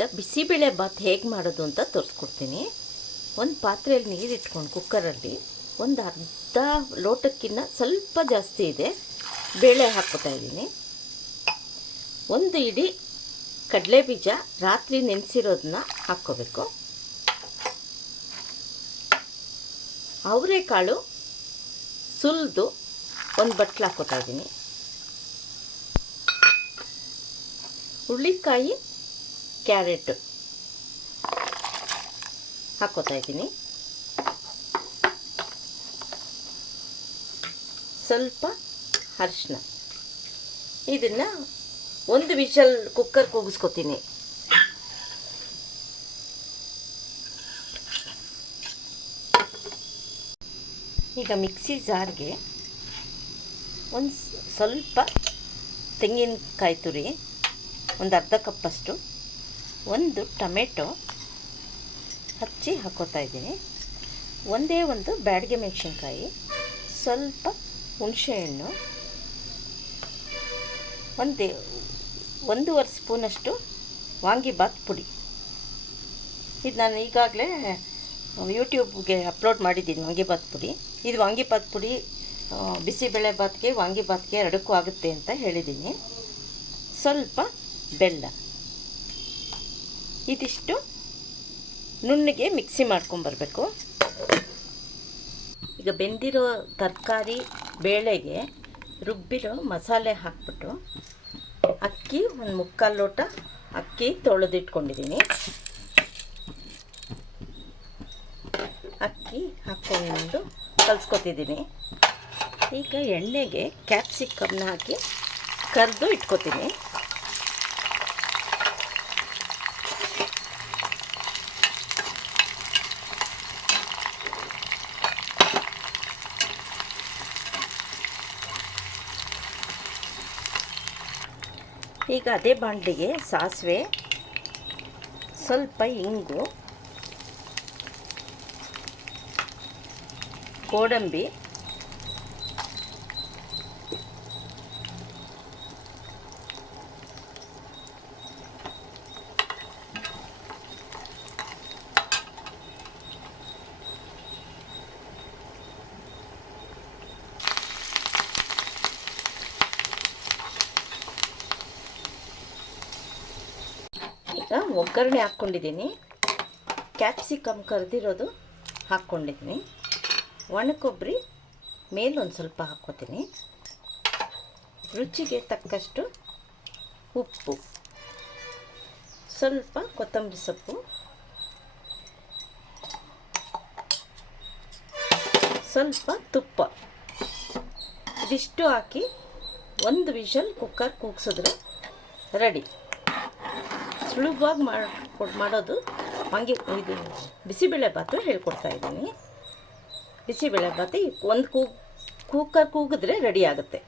ಈಗ ಬಿಸಿಬೇಳೆ ಬಾತ್ ಹೇಗೆ ಮಾಡೋದು ಅಂತ ತೋರಿಸ್ಕೊಡ್ತೀನಿ. ಒಂದು ಪಾತ್ರೆಯಲ್ಲಿ ನೀರು ಇಟ್ಕೊಂಡು ಕುಕ್ಕರಲ್ಲಿ ಒಂದು ಅರ್ಧ ಲೋಟಕ್ಕಿಂತ ಸ್ವಲ್ಪ ಜಾಸ್ತಿ ಇದೆ ಬೇಳೆ ಹಾಕ್ಕೊತಾ ಇದ್ದೀನಿ. ಒಂದು ಇಡೀ ಕಡಲೆ ಬೀಜ ರಾತ್ರಿ ನೆನೆಸಿರೋದನ್ನ ಹಾಕ್ಕೋಬೇಕು. ಅವರೆಕಾಳು ಸುಲಿದು ಒಂದು ಬಟ್ಲು ಹಾಕ್ಕೊತಾ ಇದ್ದೀನಿ. ಹುರುಳಿಕಾಯಿ ಕ್ಯಾರೆಟ್ ಹಾಕ್ಕೋತಾ ಇದ್ದೀನಿ. ಸ್ವಲ್ಪ ಅರಿಶಿನ. ಇದನ್ನು ಒಂದು ವಿಷಲ್ ಕುಕ್ಕರ್ ಕೂಗಿಸ್ಕೊತೀನಿ. ಈಗ ಮಿಕ್ಸಿ ಜಾರ್ಗೆ ಒಂದು ಸ್ವಲ್ಪ ತೆಂಗಿನಕಾಯಿ ತುರಿ, ಒಂದು ಅರ್ಧ ಕಪ್ಪಷ್ಟು, ಒಂದು ಟೊಮೆಟೊ ಹಚ್ಚಿ ಹಾಕ್ಕೋತಾ ಇದ್ದೀನಿ. ಒಂದೇ ಒಂದು ಬ್ಯಾಡಗೆ ಮೆಣಸಿನ್ಕಾಯಿ, ಸ್ವಲ್ಪ ಹುಣಸೆಹಣ್ಣು, 1.5 ಸ್ಪೂನಷ್ಟು ವಾಂಗಿಬಾತ್ ಪುಡಿ. ಇದು ನಾನು ಈಗಾಗಲೇ ಯೂಟ್ಯೂಬ್ಗೆ ಅಪ್ಲೋಡ್ ಮಾಡಿದ್ದೀನಿ ವಾಂಗಿಬಾತ್ ಪುಡಿ. ಇದು ವಾಂಗಿಬಾತ್ ಪುಡಿ ಬಿಸಿಬೇಳೆ ಬಾತ್ಗೆ ವಾಂಗಿಬಾತ್ಗೆ ಎರಡಕ್ಕೂ ಆಗುತ್ತೆ ಅಂತ ಹೇಳಿದ್ದೀನಿ. ಸ್ವಲ್ಪ ಬೆಲ್ಲ. ಇದಿಷ್ಟು ನುಣ್ಣಗೆ ಮಿಕ್ಸಿ ಮಾಡ್ಕೊಂಬರ್ಬೇಕು. ಈಗ ಬೆಂದಿರೋ ತರಕಾರಿ ಬೇಳೆಗೆ ರುಬ್ಬಿರೋ ಮಸಾಲೆ ಹಾಕ್ಬಿಟ್ಟು ಅಕ್ಕಿ ಒಂದು 3/4 ಲೋಟ ಅಕ್ಕಿ ತೊಳೆದಿಟ್ಕೊಂಡಿದ್ದೀನಿ. ಅಕ್ಕಿ ಹಾಕ್ಕೊಂಡು ಕಲಿಸ್ಕೊತಿದ್ದೀನಿ. ಈಗ ಎಣ್ಣೆಗೆ ಕ್ಯಾಪ್ಸಿಕಮ್ನ ಹಾಕಿ ಕರೆದು ಇಟ್ಕೊತೀನಿ. ಈಗ ಅದೇ ಬಾಣಲಿಗೆ ಸಾಸಿವೆ, ಸ್ವಲ್ಪ ಇಂಗು, ಗೋಡಂಬಿ, ಈಗ ಒಗ್ಗರಣೆ ಹಾಕ್ಕೊಂಡಿದ್ದೀನಿ. ಕ್ಯಾಪ್ಸಿಕಮ್ ಕರೆದಿರೋದು ಹಾಕ್ಕೊಂಡಿದ್ದೀನಿ. ಒಣಕೊಬ್ಬರಿ ಮೇಲೊಂದು ಸ್ವಲ್ಪ ಹಾಕ್ಕೋತೀನಿ. ರುಚಿಗೆ ತಕ್ಕಷ್ಟು ಉಪ್ಪು, ಸ್ವಲ್ಪ ಕೊತ್ತಂಬರಿ ಸೊಪ್ಪು, ಸ್ವಲ್ಪ ತುಪ್ಪ. ಇದಿಷ್ಟು ಹಾಕಿ ಒಂದು ವಿಷಲ್ ಕುಕ್ಕರ್ ಕೂಗಿಸಿದ್ರೆ ರೆಡಿ. ಸುಲಭವಾಗಿ ಮಾಡೋದು ಇದು ಬಿಸಿಬೇಳೆ ಬಾತು ಹೇಳ್ಕೊಡ್ತಾ ಇದ್ದೀನಿ. ಬಿಸಿಬೇಳೆ ಬಾತು ಒಂದು ಕುಕ್ಕರ್ ಕೂಗಿದ್ರೆ ರೆಡಿ ಆಗುತ್ತೆ.